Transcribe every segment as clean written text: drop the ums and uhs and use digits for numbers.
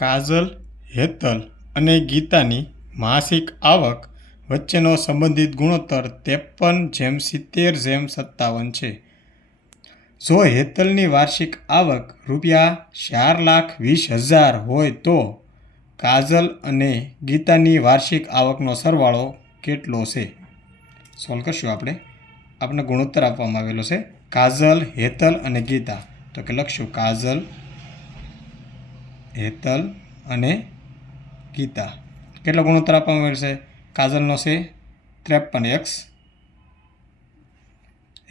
કાજલ, હેતલ અને ગીતાની માસિક આવક વચ્ચેનો સંબંધિત ગુણોત્તર 53:70:57 છે. જો હેતલની વાર્ષિક આવક ₹4,20,000 હોય તો કાજલ અને ગીતાની વાર્ષિક આવકનો સરવાળો કેટલો છે? સોલ્વ કરશું આપણે. આપણને ગુણોત્તર આપવામાં આવેલો છે કાજલ, હેતલ અને ગીતા. તો કે લખશું કાજલ, હેતલ અને ગીતા. કેટલો ગુણોત્તર આપવામાં આવેલ છે? કાજલનો છે 53x,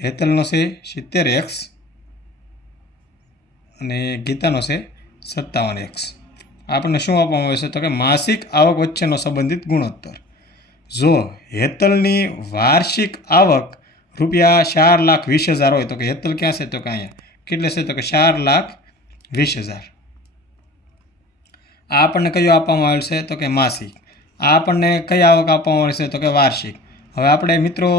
હેતલનો છે 70x અને ગીતાનો છે 57x. આપણને શું આપવામાં આવે છે? તો કે માસિક આવક વચ્ચેનો સંબંધિત ગુણોત્તર. જો હેતલની વાર્ષિક આવક ₹4,20,000 હોય તો કે હેતલ ક્યાં છે? તો કે અહીંયા. કેટલે છે? તો કે 4,20,000. આ આપણને કયો આપવામાં આવેલ છે? તો કે માસિક. આ આપણને કઈ આવક આપવામાં આવે છે? તો કે વાર્ષિક. હવે આપણે મિત્રો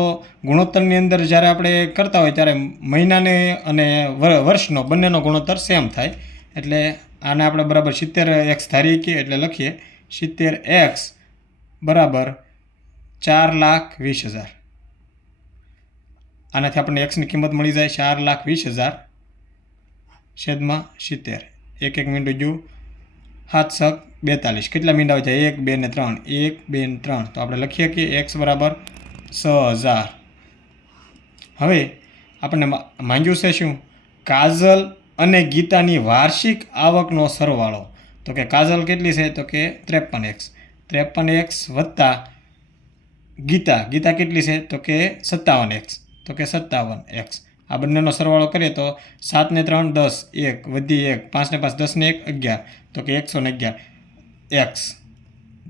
ગુણોત્તરની અંદર જ્યારે આપણે કરતા હોય ત્યારે મહિનાને અને વર્ષનો બંનેનો ગુણોત્તર સેમ થાય. એટલે આને આપણે બરાબર 70x ધારી શકીએ. એટલે લખીએ 70x બરાબર 4,20,000. આનાથી આપણને એક્સની કિંમત મળી જાય 4,20,000 છેદમાં 70. એક મીંડું ગયું 7 × 42. કેટલા મીંડા હોય છે? 1, 2 ને 3. 1, 2 ને 3. તો આપણે લખીએ કે x બરાબર 6,000. હવે આપણને માંગ્યું છે શું? કાજલ અને ગીતાની વાર્ષિક આવકનો સરવાળો. તો કે કાજલ કેટલી છે? તો કે 53x. 53x વત્તા ગીતા કેટલી છે? તો કે 57x. તો કે 57x. આ બંનેનો સરવાળો કરીએ તો 7 ને 3 10, 1 વધી 1, 5 ને 5 10 ને 1 11. તો કે 111x.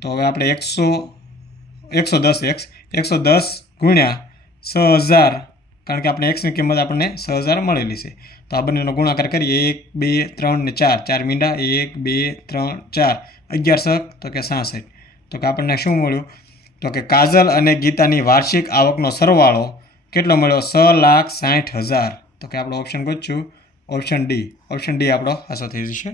તો હવે આપણે 110x 110 ગુણ્યા 6,000, કારણ કે આપણે એક્સની કિંમત આપણને 6,000 મળેલી છે. તો આ બંનેનો ગુણાકાર કરીએ 1, 2, 3 ને 4. 4 મીંડા 1, 2, 3, 4. 11 તો કે 66. તો કે આપણને શું મળ્યું? તો કે કાજલ અને ગીતાની વાર્ષિક આવકનો સરવાળો કેટલો મળ્યો? 6,60,000. તો કે આપણો ઓપ્શન ગોતશું ઓપ્શન ડી. ઓપ્શન ડી આપણો સાચો થઈ જશે.